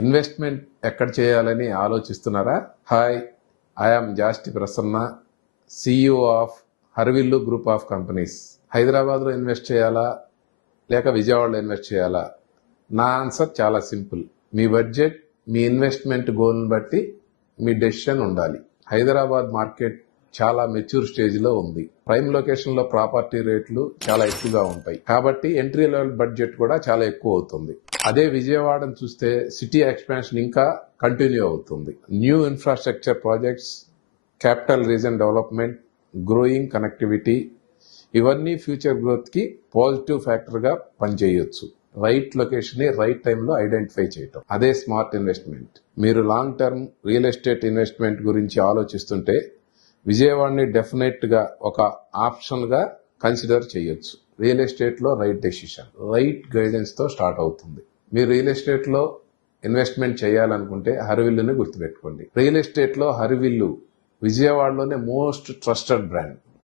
Investment ఎక్కడ చేయాలని ఆలోచిస్తున్నారా? Hi, I'm Jasti Prasanna, CEO of Harvillu group of companies. హైదరాబాద్లో ఇన్వెస్ట్ చేయాలా లేక విజయవాడలో ఇన్వెస్ట్ చేయాలా? నా ఆన్సర్ చాలా సింపుల్. మీ బడ్జెట్, మీ ఇన్వెస్ట్మెంట్ గోల్ని బట్టి మీ డెసిషన్ ఉండాలి. హైదరాబాద్ మార్కెట్ చాలా మెచ్యూర్ స్టేజ్లో ఉంది. ప్రైమ్ లొకేషన్లో ప్రాపర్టీ రేట్లు చాలా ఎక్కువగా ఉంటాయి, కాబట్టి ఎంట్రీ లెవెల్ బడ్జెట్ కూడా చాలా ఎక్కువ అవుతుంది. అదే విజయవాడను చూస్తే సిటీ ఎక్స్పాన్షన్ ఇంకా కంటిన్యూ అవుతుంది. New infrastructure projects, capital region development, growing connectivity, ఇవన్నీ ఫ్యూచర్ గ్రోత్కి పాజిటివ్ ఫ్యాక్టర్గా పనిచేయొచ్చు. రైట్ లొకేషన్ని రైట్ టైంలో ఐడెంటిఫై చేయటం, అదే స్మార్ట్ ఇన్వెస్ట్మెంట్. మీరు long term real estate investment గురించి ఆలోచిస్తుంటే విజయవాడని డెఫినెట్గా ఒక ఆప్షన్గా కన్సిడర్ చేయొచ్చు. రియల్ ఎస్టేట్లో రైట్ డెసిషన్, రైట్ గైడెన్స్తో స్టార్ట్ అవుతుంది. మీరు రియల్ ఎస్టేట్లో ఇన్వెస్ట్మెంట్ చేయాలనుకుంటే హర్విల్లుని గుర్తుపెట్టుకోండి. రియల్ ఎస్టేట్లో హర్విల్లు విజయవాడలోనే మోస్ట్ ట్రస్టెడ్ బ్రాండ్.